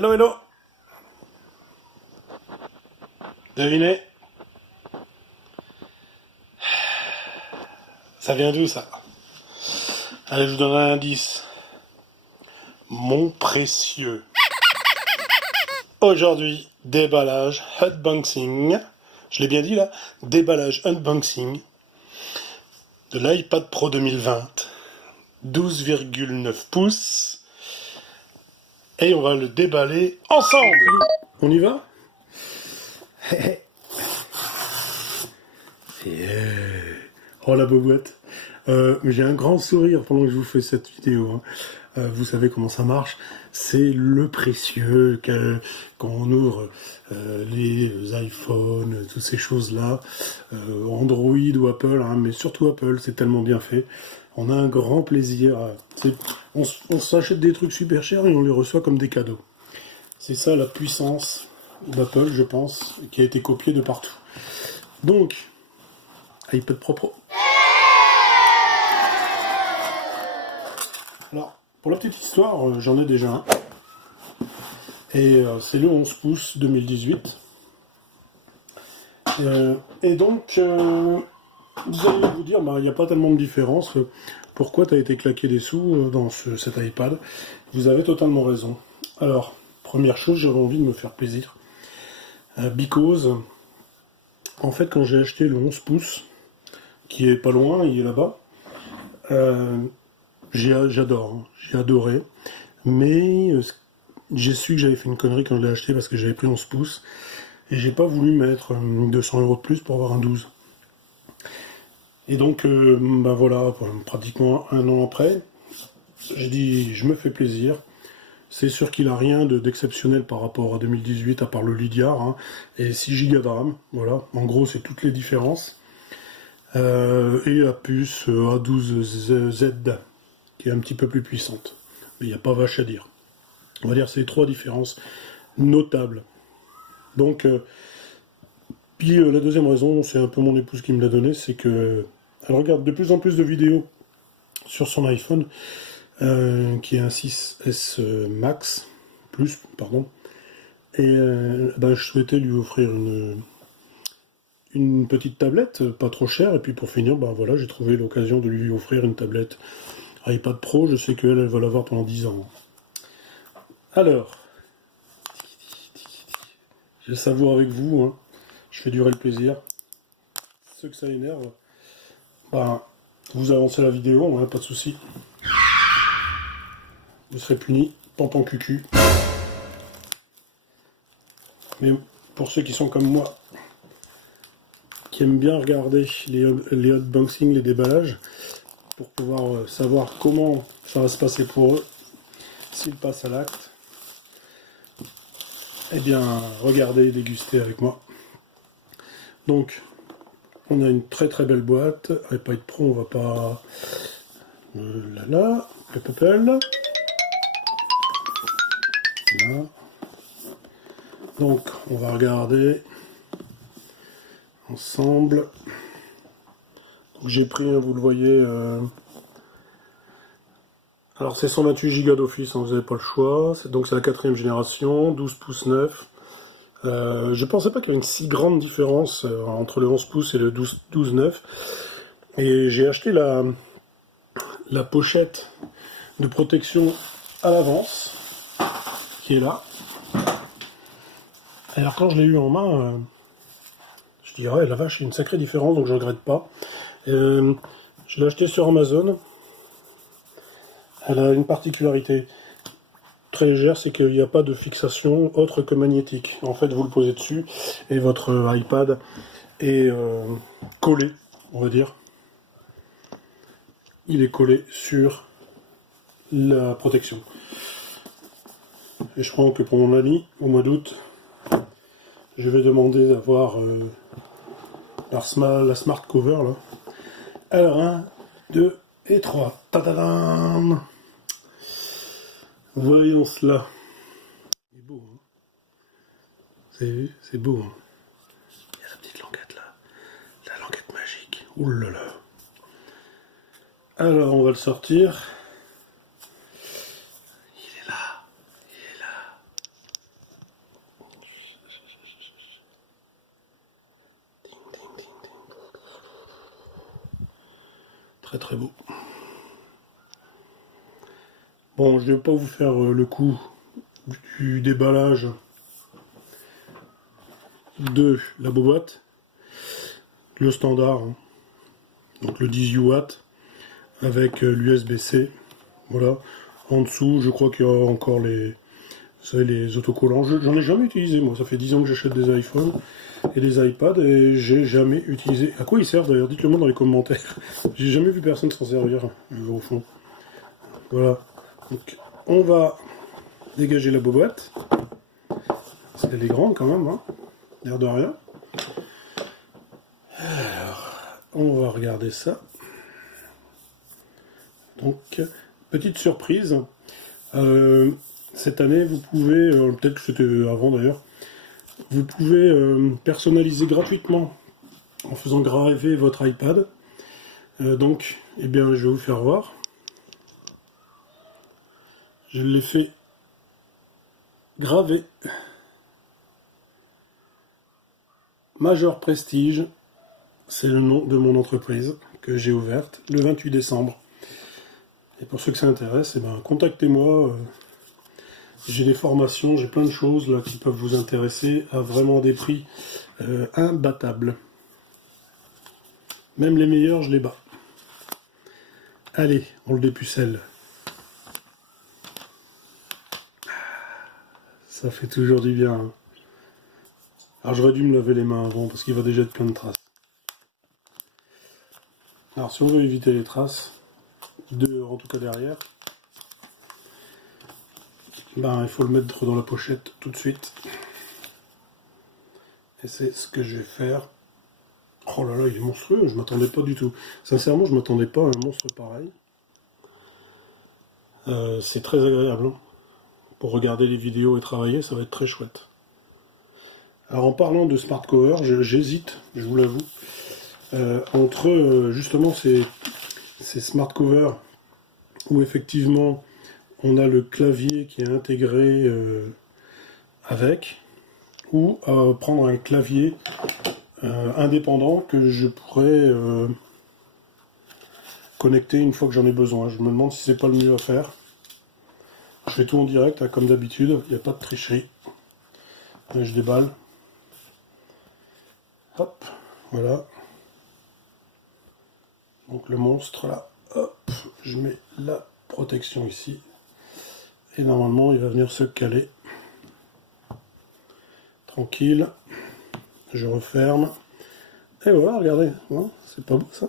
Hello, hello. Devinez. Ça vient d'où ça? Allez, je vous donne un indice. Mon précieux. Aujourd'hui, déballage, unboxing. Je l'ai bien dit là? Déballage, unboxing de l'iPad Pro 2020. 12,9 pouces. Et on va le déballer ensemble. On y va? Oh la boîte. J'ai un grand sourire pendant que je vous fais cette vidéo. Hein. Vous savez comment ça marche. C'est le précieux quand on ouvre les iPhones, toutes ces choses-là. Android ou Apple, hein, mais surtout Apple, c'est tellement bien fait. On a un grand plaisir. On s'achète des trucs super chers et on les reçoit comme des cadeaux. C'est ça la puissance d'Apple, je pense, qui a été copiée de partout. Donc, iPad Pro. Alors, pour la petite histoire, j'en ai déjà un. Et c'est le 11 pouces 2018. Et donc, vous allez vous dire, il n'y a pas tellement de différence. Pourquoi tu as été claqué des sous dans cet iPad? Vous avez totalement raison. Alors, première chose, j'avais envie de me faire plaisir. Because, en fait, quand j'ai acheté le 11 pouces, qui est pas loin, il est là-bas, j'adore, hein, j'ai adoré. Mais j'ai su que j'avais fait une connerie quand je l'ai acheté parce que j'avais pris 11 pouces. Et j'ai pas voulu mettre 200 € de plus pour avoir un 12. Et donc, voilà, pratiquement un an après, j'ai dit, je me fais plaisir. C'est sûr qu'il a rien d'exceptionnel par rapport à 2018, à part le Lydia, hein, et 6 Go de RAM. Voilà, en gros, c'est toutes les différences. Et la puce A12Z, qui est un petit peu plus puissante. Mais il n'y a pas vache à dire. On va dire que c'est 3 différences notables. Donc, puis la deuxième raison, c'est un peu mon épouse qui me l'a donné, c'est que elle regarde de plus en plus de vidéos sur son iPhone, qui est un 6S Max, plus, pardon, et je souhaitais lui offrir une petite tablette, pas trop chère, et puis pour finir, voilà, j'ai trouvé l'occasion de lui offrir une tablette iPad Pro, je sais qu'elle va l'avoir pendant 10 ans. Alors, je savoure avec vous, hein. Je fais durer le plaisir. Ceux que ça énerve, vous avancez la vidéo, hein, pas de souci. Vous serez punis, pampan cucu. Mais pour ceux qui sont comme moi, qui aiment bien regarder les unboxings, les déballages, pour pouvoir savoir comment ça va se passer pour eux, s'ils passent à l'acte, eh bien, regardez et dégustez avec moi. Donc, on a une très très belle boîte. iPad Pro, on va pas... Là, Voilà. Donc, on va regarder ensemble. J'ai pris, vous le voyez, alors c'est 128 Go d'office, hein, vous n'avez pas le choix. Donc c'est la 4e génération, 12 pouces 9. Je pensais pas qu'il y avait une si grande différence entre le 11 pouces et le 12 9. Et j'ai acheté la pochette de protection à l'avance, qui est là. Alors quand je l'ai eu en main, je dirais, la vache, il y a une sacrée différence, donc je regrette pas. Je l'ai acheté sur Amazon. Elle a une particularité très légère, c'est qu'il n'y a pas de fixation autre que magnétique. En fait, vous le posez dessus et votre iPad est collé, on va dire. Il est collé sur la protection. Et je crois que pour mon ami, au mois d'août, je vais demander d'avoir la smart cover là. Alors 1, 2 et 3. Tadadam! Voyons cela. C'est beau, hein. C'est beau, hein. Il y a la petite languette là. La languette magique. Ouh là là. Alors on va le sortir. Il est là. Il est là. Très très beau. Bon, je vais pas vous faire le coup du déballage de la boîte. Le standard, hein. Donc le 18 watts avec l'USB-C. Voilà. En dessous, je crois qu'il y a encore les, vous savez, les autocollants. J'en ai jamais utilisé, moi. Ça fait 10 ans que j'achète des iPhones et des iPads et j'ai jamais utilisé. À quoi ils servent d'ailleurs? Dites-le moi dans les commentaires. J'ai jamais vu personne s'en servir, au fond. Voilà. Donc, on va dégager la boîte. Parce qu'elle est grande quand même, hein. L'air de rien. Alors, on va regarder ça. Donc, petite surprise. Cette année, vous pouvez, peut-être que c'était avant d'ailleurs, vous pouvez personnaliser gratuitement en faisant graver votre iPad. Donc, eh bien, je vais vous faire voir. Je l'ai fait graver. Major Prestige, c'est le nom de mon entreprise que j'ai ouverte le 28 décembre. Et pour ceux que ça intéresse, eh ben, contactez-moi. J'ai des formations, j'ai plein de choses là qui peuvent vous intéresser à vraiment des prix imbattables. Même les meilleurs, je les bats. Allez, on le dépucelle. Ça fait toujours du bien. Hein. Alors j'aurais dû me laver les mains avant parce qu'il va déjà être plein de traces. Alors si on veut éviter les traces, en tout cas derrière, ben, il faut le mettre dans la pochette tout de suite. Et c'est ce que je vais faire. Oh là là, il est monstrueux, je m'attendais pas du tout. Sincèrement, je m'attendais pas à un monstre pareil. C'est très agréable. Hein. Pour regarder les vidéos et travailler, ça va être très chouette. Alors en parlant de smart cover, j'hésite, je vous l'avoue, entre justement ces smart covers où effectivement on a le clavier qui est intégré avec, ou prendre un clavier indépendant que je pourrais connecter une fois que j'en ai besoin. Je me demande si c'est pas le mieux à faire. Je fais tout en direct, hein, comme d'habitude, il n'y a pas de tricherie. Là, je déballe. Hop, voilà. Donc le monstre là, hop, je mets la protection ici. Et normalement, il va venir se caler. Tranquille. Je referme. Et voilà, regardez. Hein, c'est pas beau ça?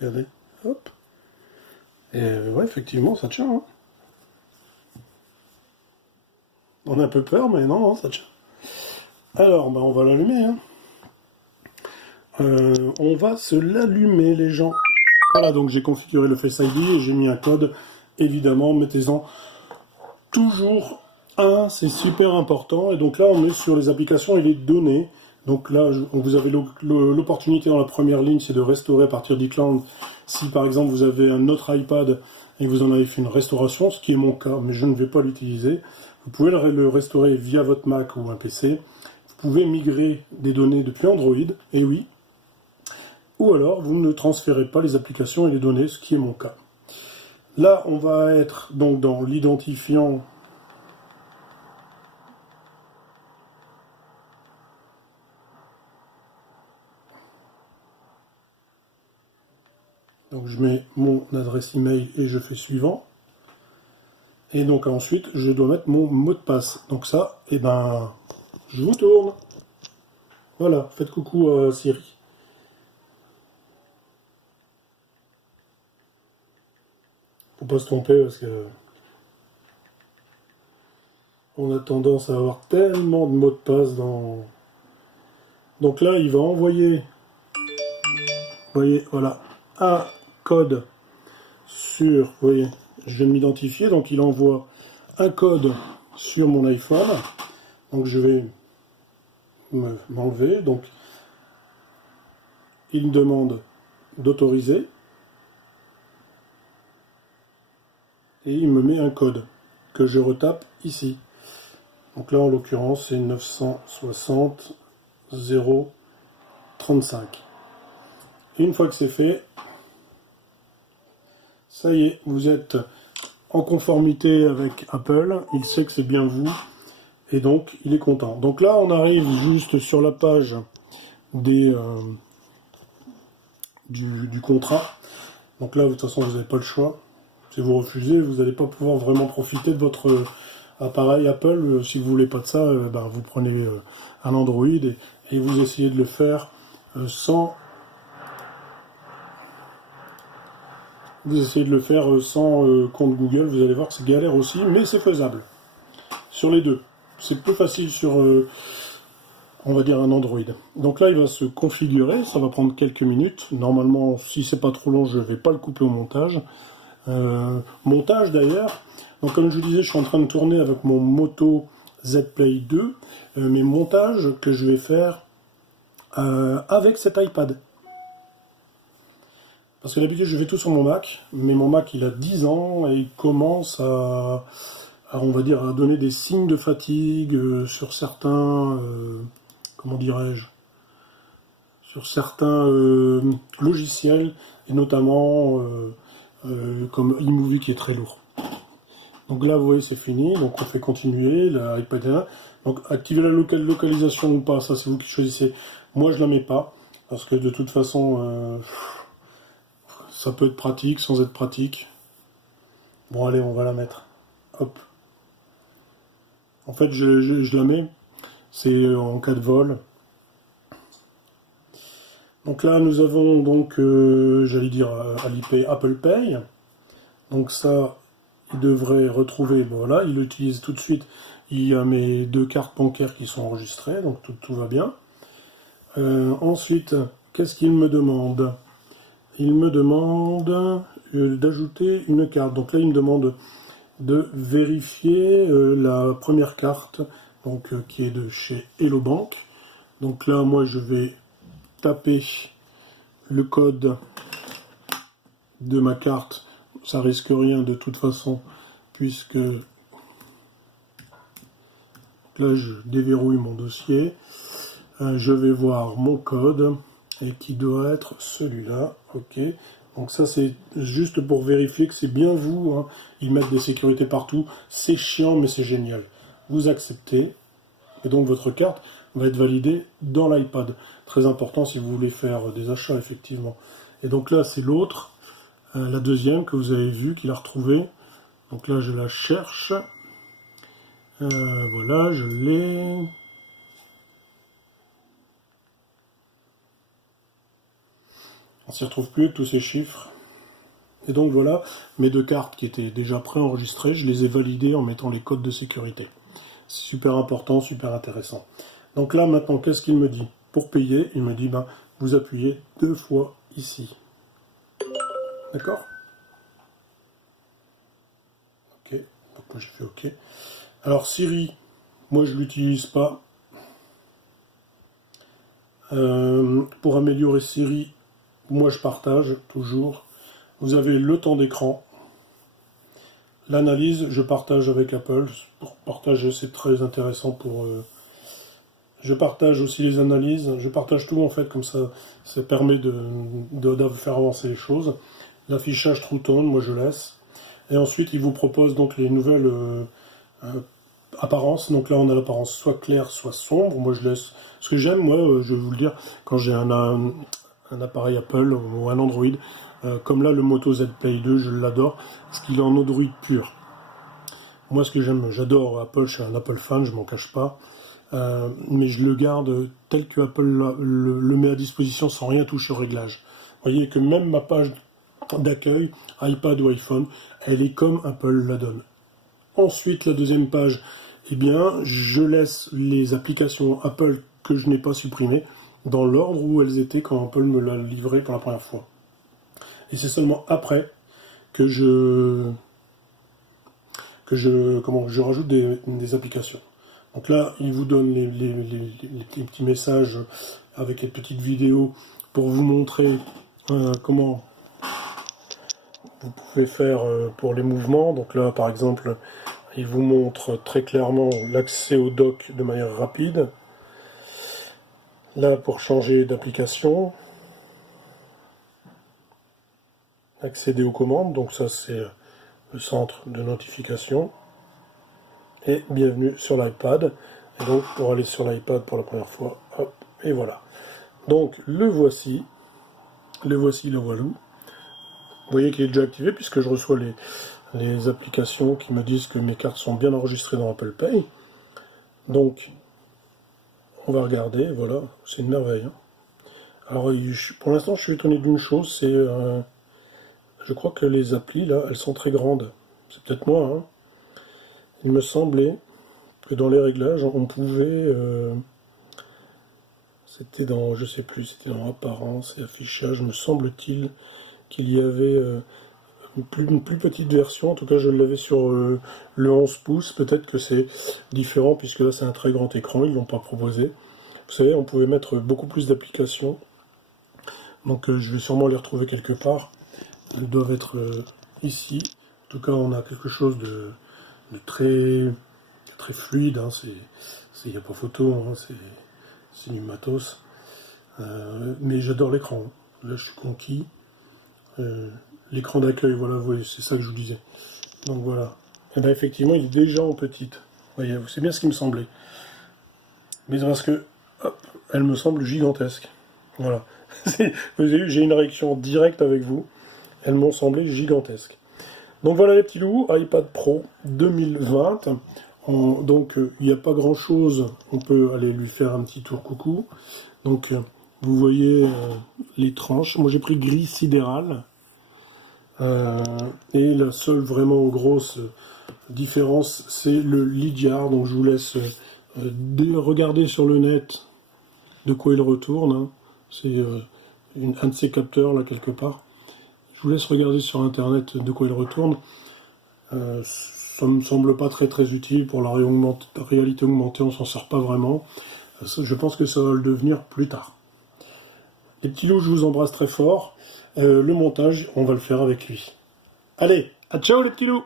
Regardez. Hop. Et ouais, effectivement, ça tient. Hein. On a un peu peur, mais non, non, ça tient. Alors, ben, on va l'allumer. Hein. On va se l'allumer, les gens. Voilà, donc j'ai configuré le Face ID et j'ai mis un code. Évidemment, mettez-en toujours un, c'est super important. Et donc là, on est sur les applications et les données. Donc là, vous avez l'opportunité dans la première ligne, c'est de restaurer à partir d'iCloud. Si par exemple vous avez un autre iPad et vous en avez fait une restauration, ce qui est mon cas, mais je ne vais pas l'utiliser, vous pouvez le restaurer via votre Mac ou un PC. Vous pouvez migrer des données depuis Android, et oui. Ou alors, vous ne transférez pas les applications et les données, ce qui est mon cas. Là, on va être donc dans l'identifiant. Donc je mets mon adresse email et je fais suivant. Et donc ensuite, je dois mettre mon mot de passe. Donc ça, eh ben, je vous tourne. Voilà, faites coucou à Siri. Faut pas se tromper parce que on a tendance à avoir tellement de mots de passe dans... Donc là, il va envoyer, vous voyez, voilà, un code sur, vous voyez, je viens de m'identifier, donc il envoie un code sur mon iPhone. Donc je vais m'enlever, donc il me demande d'autoriser et il me met un code que je retape ici. Donc là en l'occurrence c'est 960 035. Et une fois que c'est fait, Ça y est, vous êtes en conformité avec Apple, il sait que c'est bien vous, et donc il est content. Donc là, on arrive juste sur la page des, du contrat. Donc là, de toute façon, vous n'avez pas le choix. Si vous refusez, vous n'allez pas pouvoir vraiment profiter de votre appareil Apple. Si vous voulez pas de ça, ben, vous prenez un Android et vous essayez de le faire sans... Vous essayez de le faire sans compte Google, vous allez voir que c'est galère aussi, mais c'est faisable. Sur les deux. C'est plus facile sur, on va dire, un Android. Donc là, il va se configurer, ça va prendre quelques minutes. Normalement, si c'est pas trop long, je ne vais pas le couper au montage. Montage d'ailleurs, donc comme je vous disais, je suis en train de tourner avec mon Moto Z Play 2, mes montages que je vais faire avec cet iPad. Parce que d'habitude je fais tout sur mon Mac, mais mon Mac il a 10 ans et il commence on va dire, à donner des signes de fatigue sur certains, comment dirais-je, sur certains logiciels, et notamment comme iMovie qui est très lourd. Donc là vous voyez c'est fini, donc on fait continuer, l'iPad est là. Donc activer la localisation ou pas, ça c'est vous qui choisissez. Moi je la mets pas, parce que de toute façon... ça peut être pratique sans être pratique. Bon, allez, on va la mettre. Hop. En fait, je la mets. C'est en cas de vol. Donc là, nous avons donc, j'allais dire, Alipay, Apple Pay. Donc ça, il devrait retrouver. Bon, voilà, il l'utilise tout de suite. Il y a mes 2 cartes bancaires qui sont enregistrées, donc tout va bien. Ensuite, qu'est-ce qu'il me demande? Il me demande d'ajouter une carte. Donc là, il me demande de vérifier la première carte, donc qui est de chez Hello Bank. Donc là, moi, je vais taper le code de ma carte. Ça risque rien de toute façon, puisque là, je déverrouille mon dossier. Je vais voir mon code et qui doit être celui-là. Ok. Donc ça c'est juste pour vérifier que c'est bien vous. Hein. Ils mettent des sécurités partout. C'est chiant mais c'est génial. Vous acceptez et donc votre carte va être validée dans l'iPad. Très important si vous voulez faire des achats effectivement. Et donc là c'est l'autre, la deuxième que vous avez vue, qu'il a retrouvée. Donc là je la cherche. Voilà, je l'ai. On s'y retrouve plus avec tous ces chiffres. Et donc voilà, mes 2 cartes qui étaient déjà préenregistrées, je les ai validées en mettant les codes de sécurité. Super important, super intéressant. Donc là maintenant, qu'est-ce qu'il me dit? Pour payer, il me dit, ben, vous appuyez 2 fois ici. D'accord? Ok, donc moi j'ai fait ok. Alors Siri, moi je ne l'utilise pas. Pour améliorer Siri, moi je partage toujours. Vous avez le temps d'écran. L'analyse, je partage avec Apple. Pour partager, c'est très intéressant pour... Je partage aussi les analyses. Je partage tout en fait, comme ça permet de faire avancer les choses. L'affichage True Tone, moi je laisse. Et ensuite, il vous propose donc les nouvelles apparences. Donc là, on a l'apparence soit claire, soit sombre. Moi je laisse... Ce que j'aime, moi, je vais vous le dire, quand j'ai un appareil Apple ou un Android, comme là le Moto Z Play 2, je l'adore, parce qu'il est en Android pur. Moi ce que j'aime, j'adore Apple, je suis un Apple fan, je m'en cache pas, mais je le garde tel que Apple le met à disposition sans rien toucher au réglage. Vous voyez que même ma page d'accueil, iPad ou iPhone, elle est comme Apple la donne. Ensuite, la deuxième page, eh bien, je laisse les applications Apple que je n'ai pas supprimées dans l'ordre où elles étaient quand Apple me l'a livré pour la première fois. Et c'est seulement après que je rajoute des applications. Donc là, il vous donne les petits messages avec les petites vidéos pour vous montrer comment vous pouvez faire pour les mouvements. Donc là, par exemple, il vous montre très clairement l'accès au dock de manière rapide. Là, pour changer d'application. accéder aux commandes. Donc ça, c'est le centre de notification. Et bienvenue sur l'iPad. Et donc, pour aller sur l'iPad pour la première fois, hop, et voilà. Donc, le voici. Le voici, le voilou. Vous voyez qu'il est déjà activé puisque je reçois les applications qui me disent que mes cartes sont bien enregistrées dans Apple Pay. Donc, on va regarder, voilà, c'est une merveille. Hein. Alors, pour l'instant, je suis étonné d'une chose, c'est... je crois que les applis, là, elles sont très grandes. C'est peut-être moi, hein. Il me semblait que dans les réglages, on pouvait... c'était dans, je sais plus, c'était dans apparence et affichage, me semble-t-il qu'il y avait une plus petite version. En tout cas, je l'avais sur le 11 pouces. Peut-être que c'est différent, puisque là, c'est un très grand écran, ils ne l'ont pas proposé. Vous savez, on pouvait mettre beaucoup plus d'applications. Donc, je vais sûrement les retrouver quelque part. Elles doivent être ici. En tout cas, on a quelque chose de très, très fluide. Hein. Il n'y a pas photo, hein. C'est du matos. Mais j'adore l'écran. Là, je suis conquis. L'écran d'accueil, voilà, vous voyez, c'est ça que je vous disais. Donc voilà. Et bien effectivement, il est déjà en petite. Vous voyez, c'est bien ce qui me semblait. Mais c'est parce que, hop, elle me semble gigantesque. Voilà. Vous avez vu, j'ai une réaction directe avec vous. Elles m'ont semblé gigantesques. Donc voilà les petits loups, iPad Pro 2020. Donc il n'y a pas grand chose, on peut aller lui faire un petit tour coucou. Donc vous voyez les tranches, moi j'ai pris gris sidéral. Et la seule vraiment grosse différence, c'est le Lydiard. Donc je vous laisse regarder sur le net de quoi il retourne. Hein. C'est un de ces capteurs là quelque part. Je vous laisse regarder sur internet de quoi il retourne. Ça me semble pas très très utile pour la réalité augmentée, on s'en sert pas vraiment. Je pense que ça va le devenir plus tard. Les petits loups, je vous embrasse très fort. Le montage, on va le faire avec lui. Allez, à ciao les petits loups!